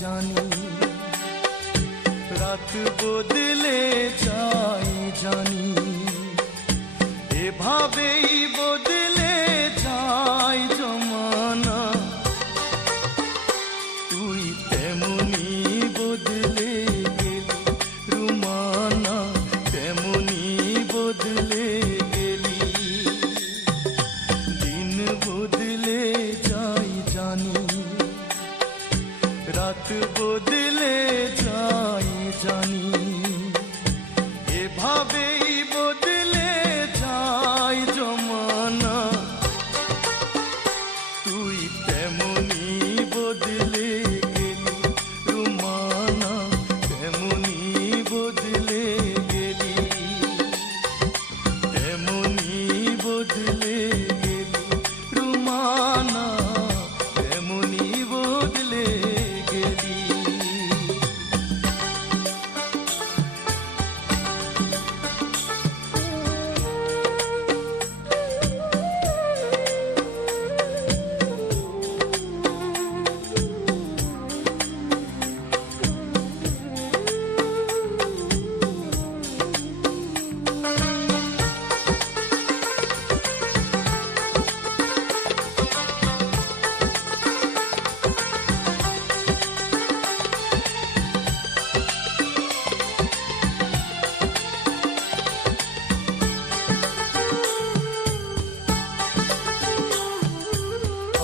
জানি, রাত বদলে যায় জানি, এভাবেই বদলে যায় জমানা। তুই তেমনি বদলে গেলি রুমানা, তেমনি বদলে গেলি। দিন বদলে যায় জানি, রাত বদলে যায় জানি, এভাবেই বদলে যায় জমানা। তুই তেমনি বদলে গেলি রুমানা, তেমনি বদলে গেলি, তেমনি বদলে গেলি রুমানা, তেমনি বদলে গেলি।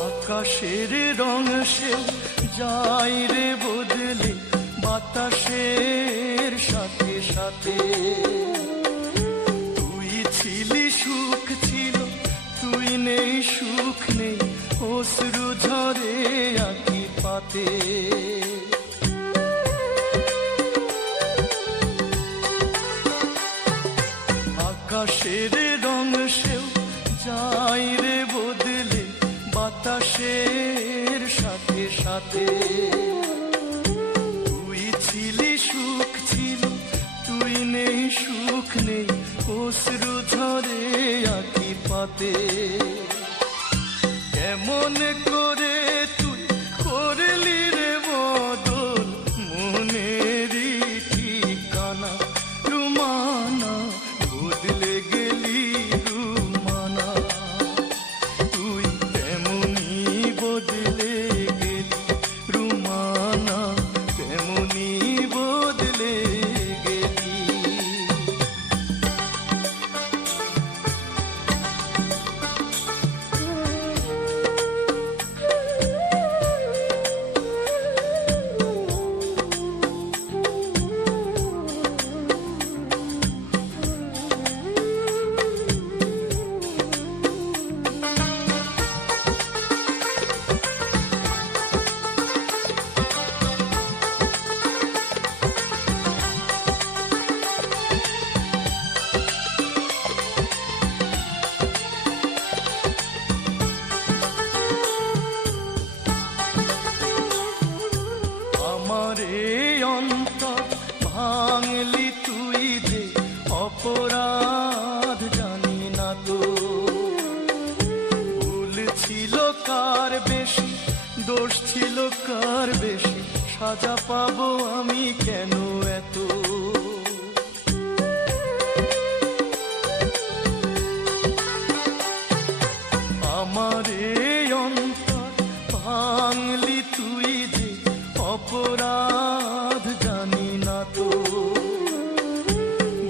আকাশের রং সে যায় রে বদলে বাতাসের সাথে সাথে। তুই ছিলি সুখ ছিল, তুই নেই সুখ নেই, অশ্রু ঝরে আঁখি পাতে। আকাশের রং সেও যায় রে বদলে বাতাসের সাথে সাথে। তুই ছিলি সুখ ছিল, তুই নেই সুখ নেই, অশ্রু ঝরে আঁখি পাতে। কেমন করে তুই করলি রে বদল মনেরই ঠিকানা, রুমানা বদলে গেলি রুমানা। তুই তেমনি বদলে গেলি রুমানা, তেমনি বদলে গেলি। আমারে অন্তর ভাঙলি তুই যে অপরাধ জানি না তো। ভুল ছিল কার বেশি, দোষ ছিল কার বেশি, সাজা পাবো আমি কেন এত। আমারে অন্তর ভাঙলি তুই যে অপরাধ জানি না তো।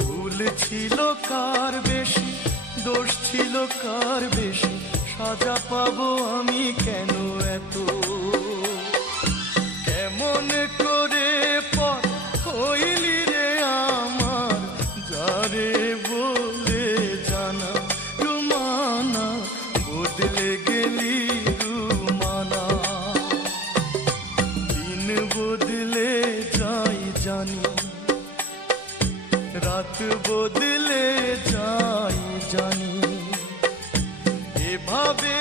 ভুল ছিল কার বেশি, দোষ ছিল কার বেশি, সাজা পাবো আমি কেন এত। কেমন করে পর হইলি রে আমার, যারে বলে জানা রুমানা, বদলে গেলি রুমানা। দিন বদলে যাই জানি, রাত বদলে যাই জানি, এভাবে